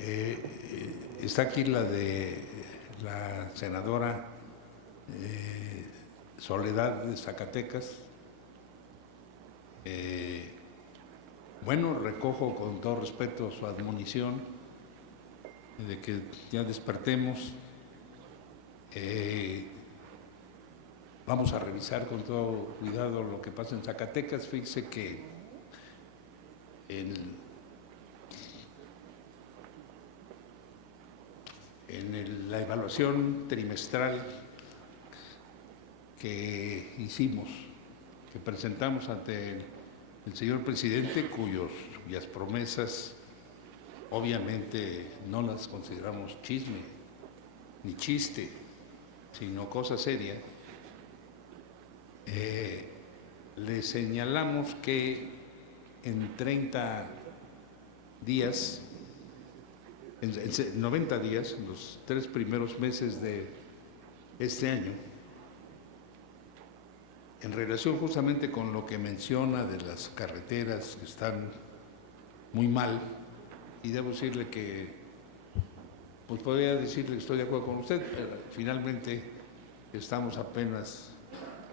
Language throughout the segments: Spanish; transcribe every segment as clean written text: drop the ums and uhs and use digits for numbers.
Está aquí la de la senadora Soledad de Zacatecas. Bueno, recojo con todo respeto su admonición de que ya despertemos. Vamos a revisar con todo cuidado lo que pasa en Zacatecas. Fíjese que en la evaluación trimestral que hicimos, que presentamos ante el señor presidente, cuyas promesas obviamente no las consideramos chisme ni chiste, sino cosa seria, le señalamos que en 30 días, en 90 días, en los 3 primeros meses de este año, en relación justamente con lo que menciona de las carreteras que están muy mal, y debo decirle que, pues podría decirle que estoy de acuerdo con usted, pero finalmente estamos apenas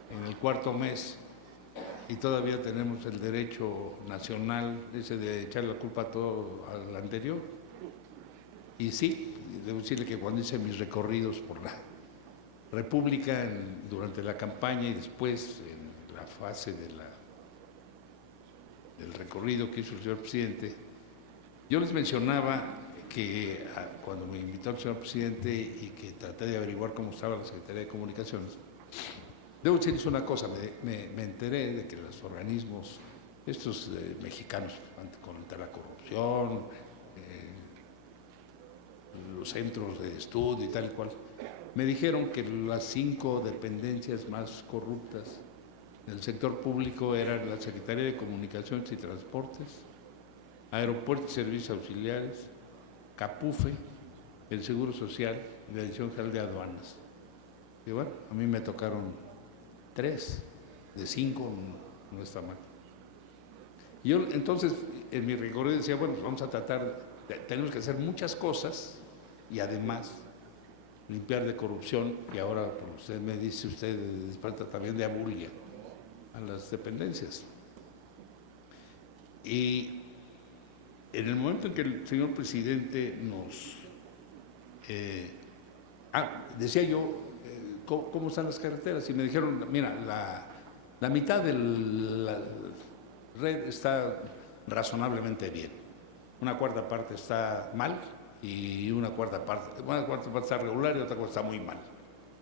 en el 4.º mes y todavía tenemos el derecho nacional ese de echar la culpa a todo al anterior. Y sí, debo decirle que cuando hice mis recorridos por la República durante la campaña y después en la fase del recorrido que hizo el señor presidente, yo les mencionaba que cuando me invitó el señor presidente y que traté de averiguar cómo estaba la Secretaría de Comunicaciones, debo decirles una cosa, me enteré de que los organismos, estos mexicanos contra la corrupción, los centros de estudio y tal y cual, me dijeron que las 5 dependencias más corruptas del sector público eran la Secretaría de Comunicaciones y Transportes, Aeropuertos y Servicios Auxiliares, CAPUFE, el Seguro Social y la Dirección General de Aduanas. Y bueno, a mí me tocaron 3, de 5 no está mal. Y yo entonces en mi recorrido decía, bueno, pues vamos a tratar, tenemos que hacer muchas cosas y además limpiar de corrupción, y ahora pues, usted me dice, usted falta también de abulia a las dependencias. Y en el momento en que el señor presidente nos... decía yo, ¿cómo están las carreteras? Y me dijeron, mira, la mitad de la red está razonablemente bien, una cuarta parte está mal y una cuarta parte está regular y otra cuarta está muy mal.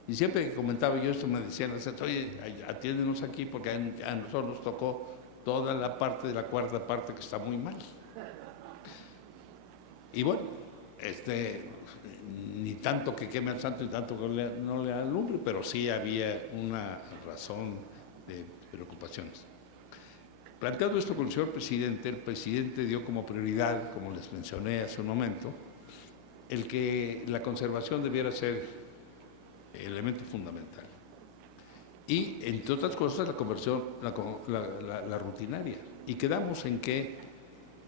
Y siempre que comentaba yo esto me decían, oye, atiéndenos aquí porque a nosotros nos tocó toda la parte de la cuarta parte que está muy mal. Y bueno, ni tanto que queme al santo ni tanto que no le alumbre, pero sí había una razón de preocupaciones. Planteando esto con el señor presidente, el presidente dio como prioridad, como les mencioné hace un momento, el que la conservación debiera ser el elemento fundamental. Y, entre otras cosas, la conversión, la rutinaria. Y quedamos en que,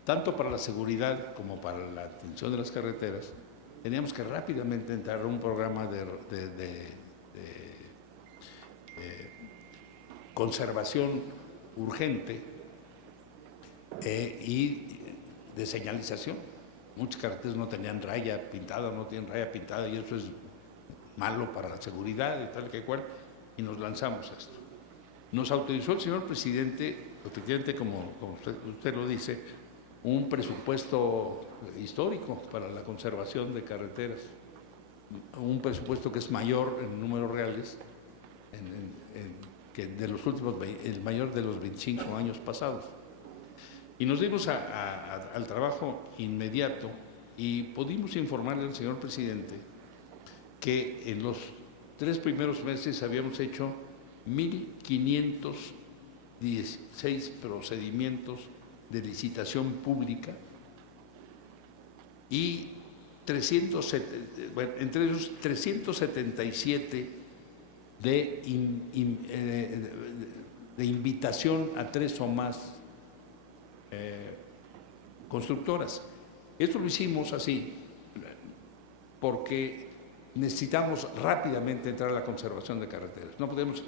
tanto para la seguridad como para la atención de las carreteras, teníamos que rápidamente entrar a un programa de conservación urgente y de señalización. Muchas carreteras no tenían raya pintada, no tienen raya pintada, y eso es malo para la seguridad y tal que cual, y nos lanzamos a esto. Nos autorizó el señor presidente, efectivamente, como usted lo dice, un presupuesto histórico para la conservación de carreteras, un presupuesto que es mayor en números reales que de los últimos, el mayor de los 25 años pasados. Y nos dimos al trabajo inmediato y pudimos informarle al señor presidente que en los 3 primeros meses habíamos hecho 1.516 procedimientos de licitación pública y entre esos 377 de invitación a 3 o más constructoras. Esto lo hicimos así porque necesitamos rápidamente entrar a la conservación de carreteras. No podemos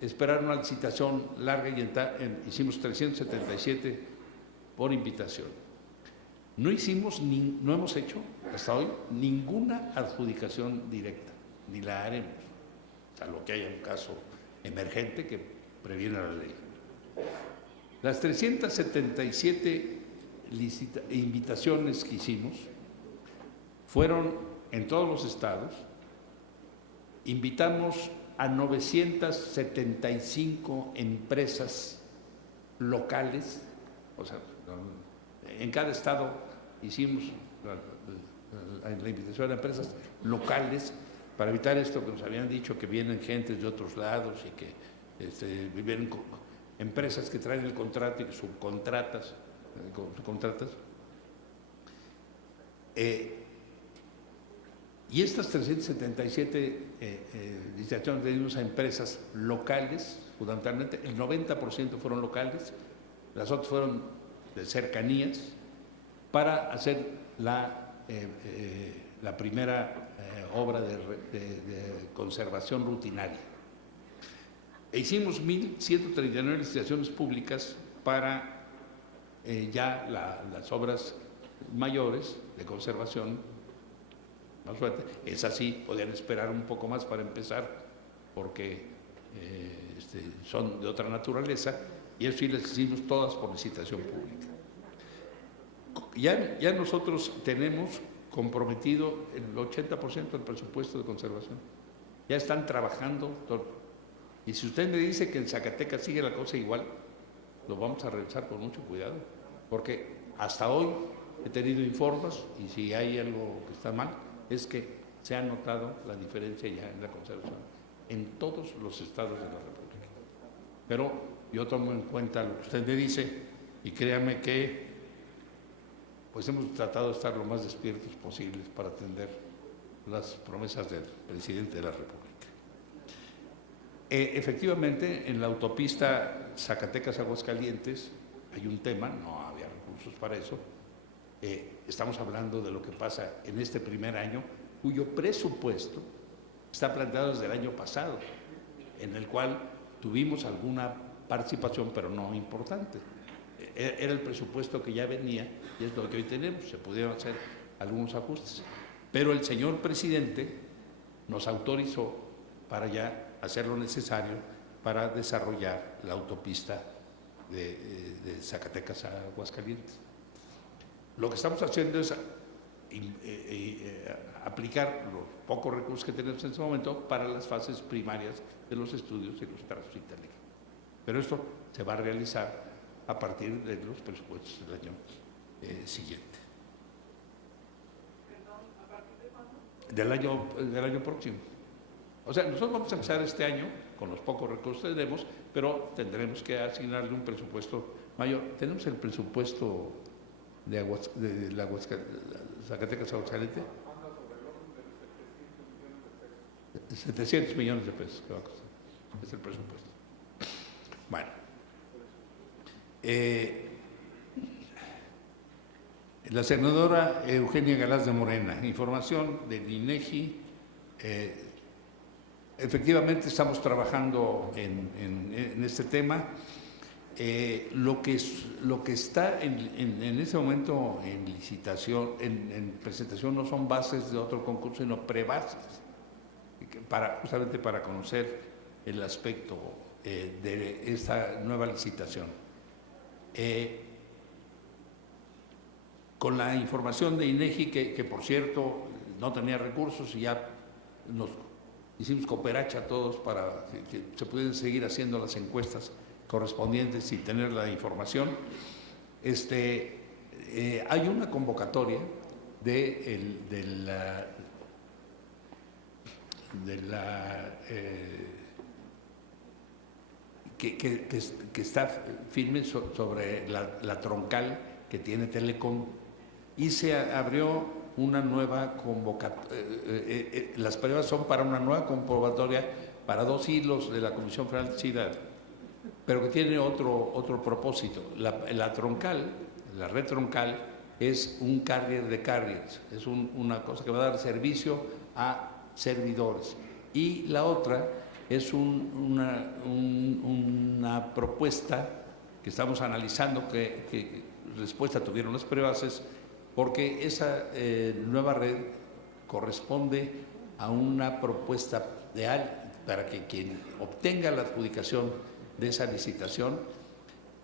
esperar una licitación larga y hicimos 377 por invitación. No hemos hecho hasta hoy ninguna adjudicación directa, ni la haremos, salvo que haya un caso emergente que previene la ley. Las 377 invitaciones que hicimos fueron en todos los estados. Invitamos a 975 empresas locales, o sea, en cada estado hicimos la invitación a empresas locales para evitar esto que nos habían dicho, que vienen gentes de otros lados y que vienen empresas que traen el contrato y que subcontratas. Y estas 377 licitaciones le dimos a empresas locales, fundamentalmente, el 90% fueron locales, las otras fueron de cercanías, para hacer la primera obra de conservación rutinaria. E hicimos 1.139 licitaciones públicas para ya las obras mayores de conservación. Más suerte, es así, podían esperar un poco más para empezar, porque son de otra naturaleza, y eso sí les hicimos todas por licitación pública. Ya nosotros tenemos comprometido el 80% del presupuesto de conservación. Ya están trabajando todo. Y si usted me dice que en Zacatecas sigue la cosa igual, lo vamos a revisar con mucho cuidado, porque hasta hoy he tenido informes, y si hay algo que está mal, es que se ha notado la diferencia ya en la conservación en todos los estados de la República. Pero yo tomo en cuenta lo que usted me dice, y créame que pues hemos tratado de estar lo más despiertos posibles para atender las promesas del presidente de la República. Efectivamente, en la autopista Zacatecas-Aguascalientes hay un tema, no había recursos para eso. Estamos hablando de lo que pasa en este primer año, cuyo presupuesto está planteado desde el año pasado, en el cual tuvimos alguna participación, pero no importante. Era el presupuesto que ya venía y es lo que hoy tenemos. Se pudieron hacer algunos ajustes, pero el señor presidente nos autorizó para ya hacer lo necesario para desarrollar la autopista de Zacatecas a Aguascalientes. Lo que estamos haciendo es aplicar los pocos recursos que tenemos en este momento para las fases primarias de los estudios y los trazos internos. Pero esto se va a realizar a partir de los presupuestos del año siguiente. ¿A partir de cuándo? Del año próximo. O sea, nosotros vamos a empezar este año con los pocos recursos que tenemos, pero tendremos que asignarle un presupuesto mayor. Tenemos el presupuesto de Zacatecas a Aguascalientes. 700 millones de pesos que va a costar. Es el presupuesto. Bueno. La senadora Eugenia Galaz de Morena, información del INEGI. Efectivamente estamos trabajando en este tema. Lo que está en este momento en licitación, en presentación, no son bases de otro concurso, sino prebases, justamente para conocer el aspecto de esta nueva licitación. Con la información de INEGI, que por cierto no tenía recursos, y ya nos hicimos cooperacha todos para que se pudieran seguir haciendo las encuestas correspondientes y tener la información. Hay una convocatoria que está firme sobre la troncal que tiene Telecom, y se abrió una nueva convocatoria. Las pruebas son para una nueva convocatoria para 2 hilos de la Comisión Federal de Electricidad, pero que tiene otro propósito. La troncal, la red troncal, es un carrier de carriers, es una cosa que va a dar servicio a servidores. Y la otra es una propuesta que estamos analizando, que respuesta tuvieron las prebases, porque esa nueva red corresponde a una propuesta para que quien obtenga la adjudicación de esa licitación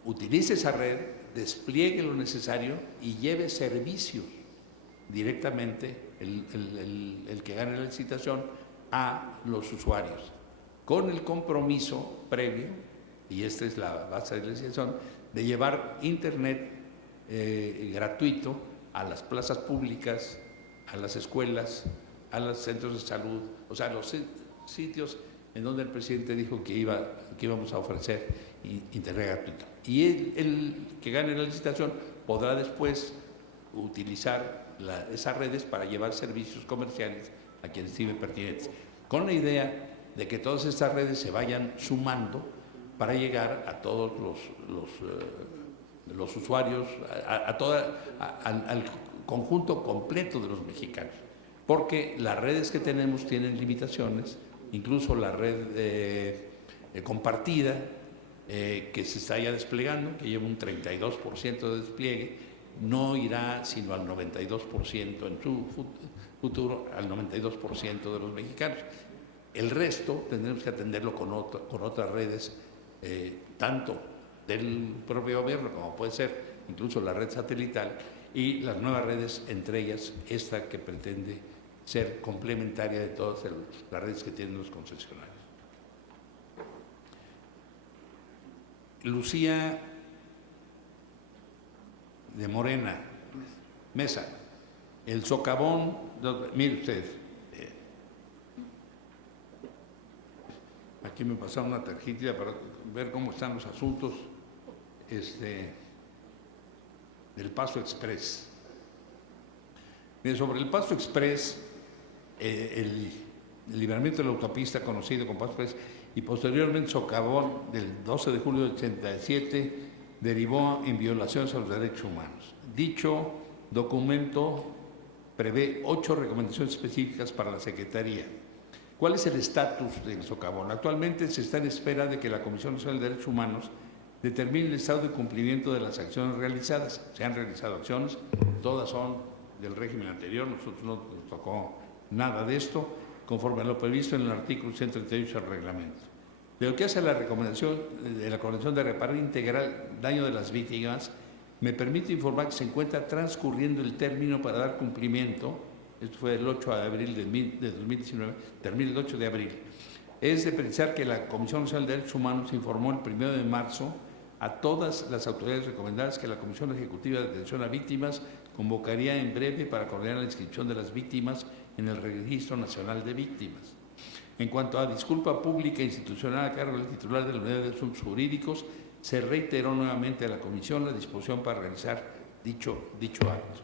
utilice esa red, despliegue lo necesario y lleve servicios directamente el que gane la licitación a los usuarios, con el compromiso previo, y esta es la base de la licitación, de llevar internet gratuito a las plazas públicas, a las escuelas, a los centros de salud, o sea, a los sitios en donde el presidente dijo que íbamos a ofrecer internet gratuito. Y el que gane la licitación podrá después utilizar esas redes para llevar servicios comerciales a quienes estimen pertinentes, con la idea de que todas estas redes se vayan sumando para llegar a todos los usuarios, al conjunto completo de los mexicanos, porque las redes que tenemos tienen limitaciones, incluso la red compartida que se está ya desplegando, que lleva un 32% de despliegue, no irá sino al 92% en su futuro, al 92% de los mexicanos. El resto tendremos que atenderlo con otras redes, tanto del propio gobierno como puede ser incluso la red satelital y las nuevas redes, entre ellas esta que pretende ser complementaria de todas las redes que tienen los concesionarios. Lucía de Morena, Mesa, el socavón, mire usted, aquí me pasaron una tarjetita para ver cómo están los asuntos del Paso Express. Mire, sobre el Paso Express, el libramiento de la autopista conocido como Paso Express y posteriormente socavón del 12 de julio del 87 derivó en violaciones a los derechos humanos. Dicho documento prevé 8 recomendaciones específicas para la Secretaría. ¿Cuál es el estatus del socavón? Actualmente se está en espera de que la Comisión Nacional de Derechos Humanos determine el estado de cumplimiento de las acciones realizadas. Se han realizado acciones, todas son del régimen anterior, nosotros no nos tocó nada de esto, conforme a lo previsto en el artículo 138 del reglamento. De lo que hace la recomendación de reparar integral daño de las víctimas, me permite informar que se encuentra transcurriendo el término para dar cumplimiento. Esto fue el 8 de abril de 2019, termina el 8 de abril. Es de precisar que la Comisión Nacional de Derechos Humanos informó el 1 de marzo a todas las autoridades recomendadas que la Comisión Ejecutiva de Atención a Víctimas convocaría en breve para coordinar la inscripción de las víctimas en el Registro Nacional de Víctimas. En cuanto a disculpa pública e institucional a cargo del titular de la Unidad de Asuntos Jurídicos, se reiteró nuevamente a la Comisión la disposición para realizar dicho acto.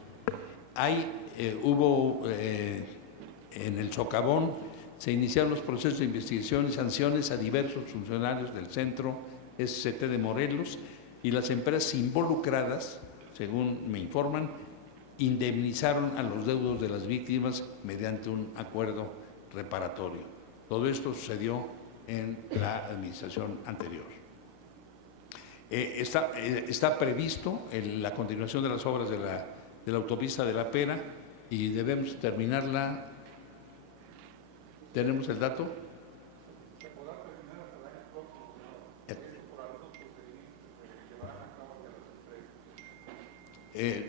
En el socavón se iniciaron los procesos de investigación y sanciones a diversos funcionarios del Centro SCT de Morelos y las empresas involucradas, según me informan, indemnizaron a los deudos de las víctimas mediante un acuerdo reparatorio. Todo esto sucedió en la administración anterior. Está previsto la continuación de las obras de la autopista de La Pera y debemos terminarla. ¿Tenemos el dato? Se podrá terminar hasta el año próximo, por algunos procedimientos que se llevarán a cabo de las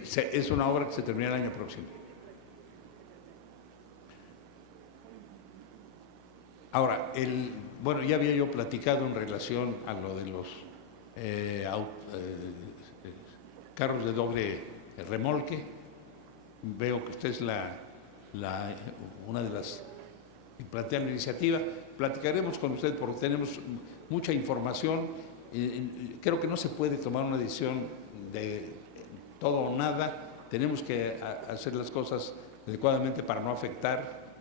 empresas. Es una obra que se termina el año próximo. Ahora, ya había yo platicado en relación a lo de los carros de doble remolque. Veo que usted es una de las que plantean la iniciativa. Platicaremos con usted porque tenemos mucha información. Creo que no se puede tomar una decisión de todo o nada. Tenemos que hacer las cosas adecuadamente para no afectar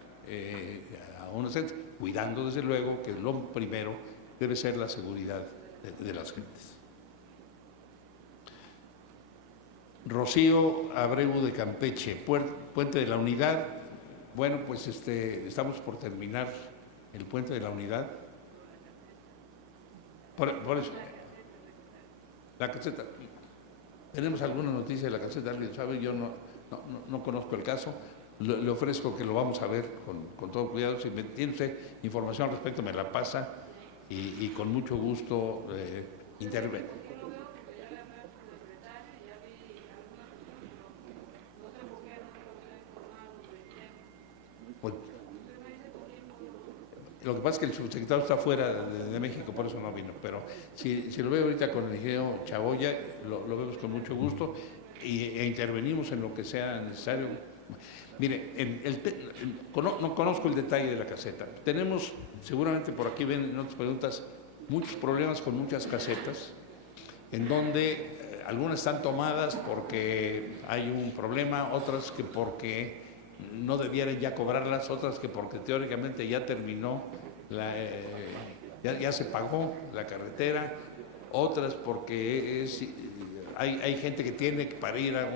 a una gente, cuidando desde luego que lo primero debe ser la seguridad de las gentes. Rocío Abreu de Campeche, Puente de la Unidad. Bueno, pues estamos por terminar el Puente de la Unidad. Por eso, la caseta. ¿Tenemos alguna noticia de la caseta? ¿Alguien sabe? Yo no conozco el caso. Le ofrezco que lo vamos a ver con todo cuidado. Si tiene usted información al respecto, me la pasa y con mucho gusto intervengo. Pues, lo que pasa es que el subsecretario está fuera de México, por eso no vino, pero si lo veo ahorita con el ingeniero Chaboya, lo vemos con mucho gusto e intervenimos en lo que sea necesario. Mire, no conozco el detalle de la caseta. Tenemos, seguramente por aquí ven en otras preguntas, muchos problemas con muchas casetas, en donde algunas están tomadas porque hay un problema, otras que porque no debieran ya cobrarlas, otras que porque teóricamente ya terminó, ya se pagó la carretera, otras porque hay gente que tiene que para ir a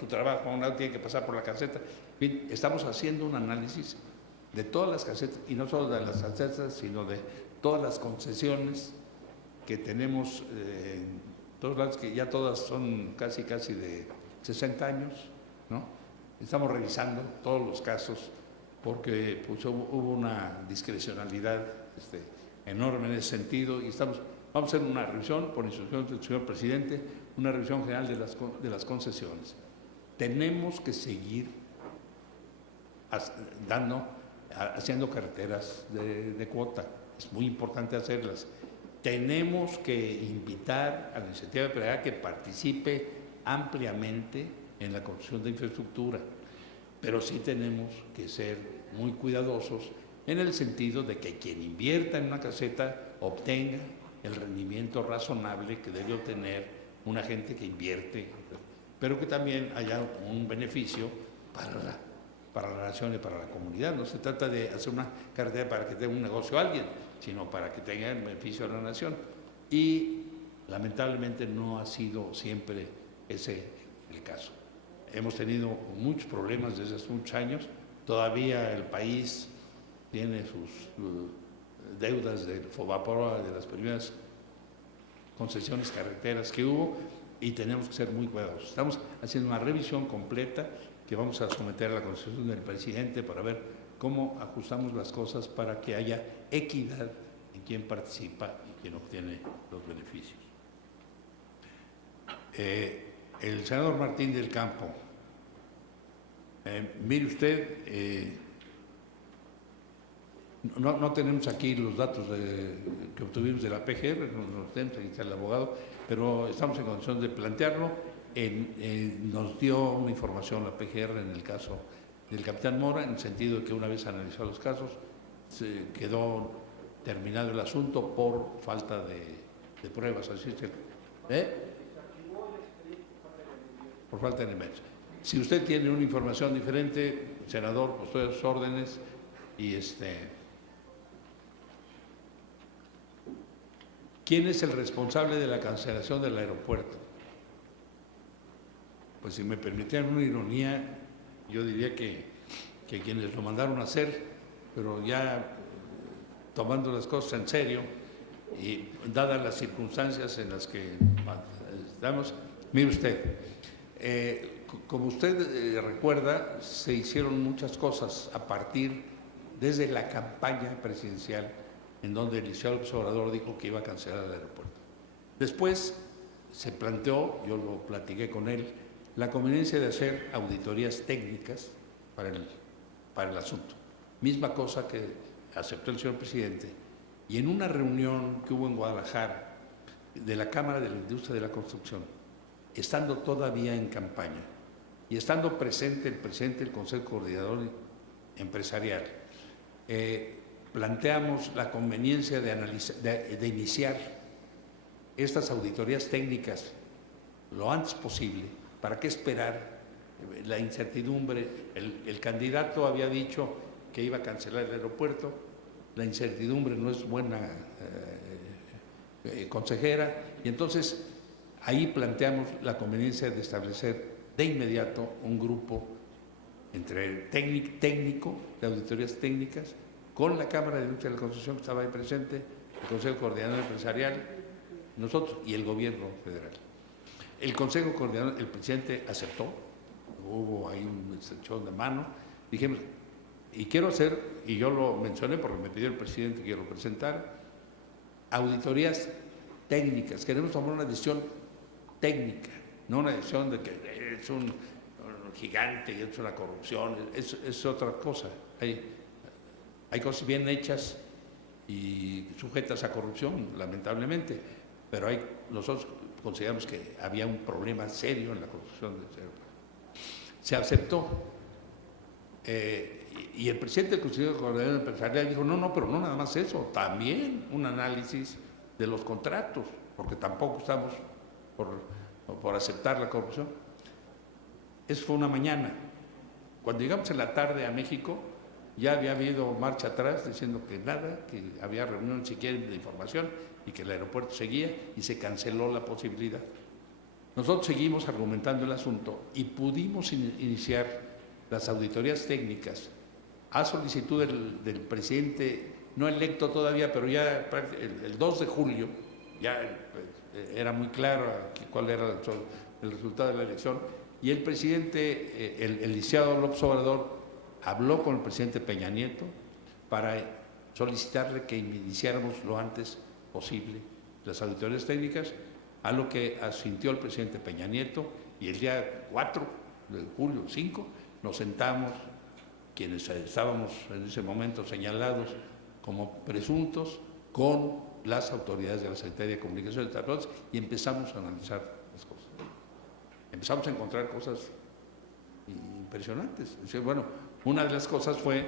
su trabajo, a un lado tiene que pasar por la caseta. Bien, estamos haciendo un análisis de todas las casetas, y no solo de las casetas, sino de todas las concesiones que tenemos en todos lados, que ya todas son casi de 60 años, ¿no? Estamos revisando todos los casos porque pues, hubo una discrecionalidad enorme en ese sentido y vamos a hacer una revisión por instrucción del señor presidente, una revisión general de las concesiones. Tenemos que seguir haciendo carreteras de cuota, es muy importante hacerlas. Tenemos que invitar a la iniciativa privada que participe ampliamente en la construcción de infraestructura, pero sí tenemos que ser muy cuidadosos en el sentido de que quien invierta en una caseta obtenga el rendimiento razonable que debe obtener una gente que invierte, pero que también haya un beneficio para la nación y para la comunidad. No se trata de hacer una carretera para que tenga un negocio a alguien, sino para que tenga el beneficio a la nación. Y lamentablemente no ha sido siempre ese el caso. Hemos tenido muchos problemas desde hace muchos años. Todavía el país tiene sus deudas del Fobaproa, de las primeras concesiones carreteras que hubo, y tenemos que ser muy cuidadosos. Estamos haciendo una revisión completa que vamos a someter a la consideración del presidente para ver cómo ajustamos las cosas para que haya equidad en quien participa y quien obtiene los beneficios. El senador Martín del Campo, mire usted, no tenemos aquí los datos que obtuvimos de la PGR, no tenemos, aquí está el abogado, pero estamos en condición de plantearlo. Nos dio una información la PGR en el caso del capitán Mora, en el sentido de que una vez analizado los casos, se quedó terminado el asunto por falta de pruebas. Así es, por falta de elementos. Si usted tiene una información diferente, senador, pues estoy a sus órdenes y ¿quién es el responsable de la cancelación del aeropuerto? Pues si me permitieran una ironía, yo diría que quienes lo mandaron a hacer, pero ya tomando las cosas en serio y dadas las circunstancias en las que estamos, mire usted, como usted recuerda, se hicieron muchas cosas a partir desde la campaña presidencial en donde el licenciado López Obrador dijo que iba a cancelar el aeropuerto. Después se planteó, yo lo platiqué con él, la conveniencia de hacer auditorías técnicas para el asunto. Misma cosa que aceptó el señor presidente. Y en una reunión que hubo en Guadalajara de la Cámara de la Industria de la Construcción, estando todavía en campaña y estando presente el presidente del Consejo Coordinador Empresarial, planteamos la conveniencia de iniciar estas auditorías técnicas lo antes posible. ¿Para qué esperar la incertidumbre? El candidato había dicho que iba a cancelar el aeropuerto, la incertidumbre no es buena consejera, y entonces Ahí planteamos la conveniencia de establecer de inmediato un grupo entre técnico, de auditorías técnicas, con la Cámara de Industria de la Construcción que estaba ahí presente, el Consejo Coordinador Empresarial, nosotros y el Gobierno Federal. El Consejo Coordinador, el presidente aceptó, hubo ahí un estrechón de mano, dijimos, y quiero hacer, y yo lo mencioné porque me pidió el presidente que yo lo presentara, auditorías técnicas, queremos tomar una decisión técnica, no una decisión de que es un gigante y es una corrupción, es otra cosa. Hay cosas bien hechas y sujetas a corrupción, lamentablemente, pero nosotros consideramos que había un problema serio en la construcción del Cerro. Se aceptó. Y el presidente del Consejo Coordinador Empresarial dijo, no, pero no nada más eso, también un análisis de los contratos, porque tampoco estamos por aceptar la corrupción. Eso fue una mañana. Cuando llegamos en la tarde a México, ya había habido marcha atrás diciendo que nada, que había reunión siquiera de información y que el aeropuerto seguía y se canceló la posibilidad. Nosotros seguimos argumentando el asunto y pudimos iniciar las auditorías técnicas a solicitud del presidente, no electo todavía, pero ya el 2 de julio, ya era muy claro cuál era el resultado de la elección, y el presidente, el licenciado López Obrador, habló con el presidente Peña Nieto para solicitarle que iniciáramos lo antes posible las auditorías técnicas, a lo que asintió el presidente Peña Nieto, y el día 4 de julio, 5, nos sentamos, quienes estábamos en ese momento señalados como presuntos, con las autoridades de la Secretaría de Comunicaciones y Transportes, y empezamos a analizar las cosas. Empezamos a encontrar cosas impresionantes. Bueno, una de las cosas fue,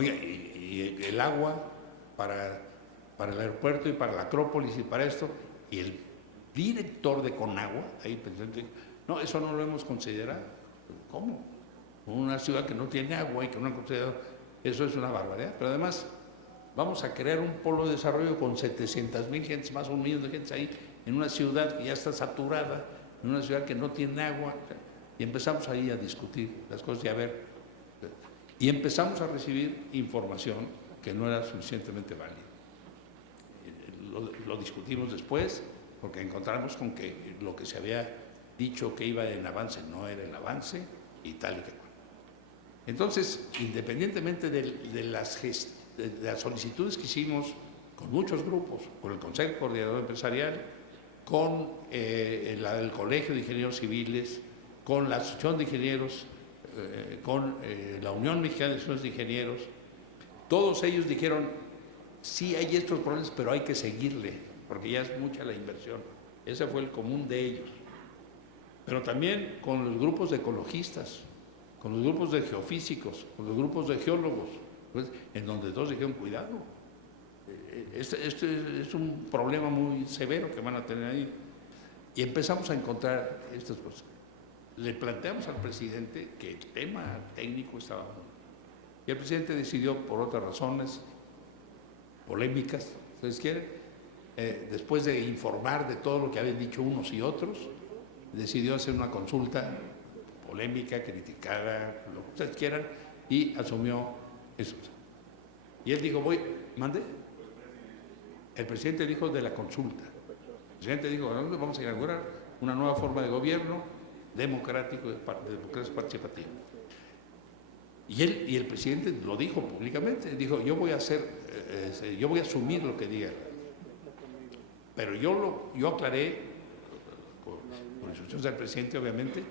y el agua para el aeropuerto y para la Acrópolis y para esto, y el director de Conagua, ahí presente, no, eso no lo hemos considerado. ¿Cómo? Una ciudad que no tiene agua y que no ha considerado, eso es una barbaridad. Pero además, vamos a crear un polo de desarrollo con 700,000 gentes, más 1 millón de gentes ahí, en una ciudad que ya está saturada, en una ciudad que no tiene agua, y empezamos ahí a discutir las cosas y a ver, y empezamos a recibir información que no era suficientemente válida. Lo discutimos después, porque encontramos con que lo que se había dicho que iba en avance no era el avance, y tal y que cual. Entonces, independientemente de las solicitudes que hicimos con muchos grupos, con el Consejo Coordinador Empresarial, con el Colegio de Ingenieros Civiles, con la Asociación de Ingenieros, con la Unión Mexicana de Asociaciones de Ingenieros, todos ellos dijeron, sí hay estos problemas, pero hay que seguirle, porque ya es mucha la inversión. Ese fue el común de ellos. Pero también con los grupos de ecologistas, con los grupos de geofísicos, con los grupos de geólogos, pues, en donde todos dijeron, cuidado, este es un problema muy severo que van a tener ahí. Y empezamos a encontrar estas cosas. Le planteamos al presidente que el tema técnico estaba mal. Y el presidente decidió, por otras razones polémicas, ¿ustedes quieren? Después de informar de todo lo que habían dicho unos y otros, decidió hacer una consulta polémica, criticada, lo que ustedes quieran, y asumió eso. Y él dijo, mande. El presidente dijo de la consulta. El presidente dijo, vamos a inaugurar una nueva forma de gobierno democrático, de democracia participativa. Y el presidente lo dijo públicamente, dijo, yo voy a asumir lo que diga. Pero yo aclaré, con instrucciones del presidente, obviamente,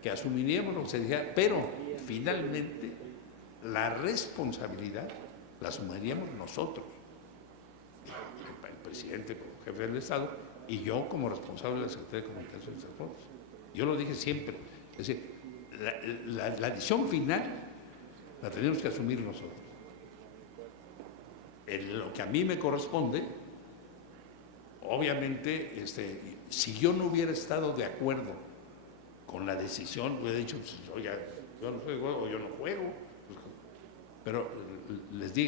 que asumiríamos lo que se dijera, pero finalmente la responsabilidad la asumiríamos nosotros, el presidente como jefe del Estado y yo como responsable de la Secretaría de Comunicaciones y Transportes. Yo lo dije siempre, es decir, la decisión final la tenemos que asumir nosotros. En lo que a mí me corresponde, obviamente, si yo no hubiera estado de acuerdo con la decisión, hubiera dicho, pues, oye, yo no juego o yo no juego, pero les digo,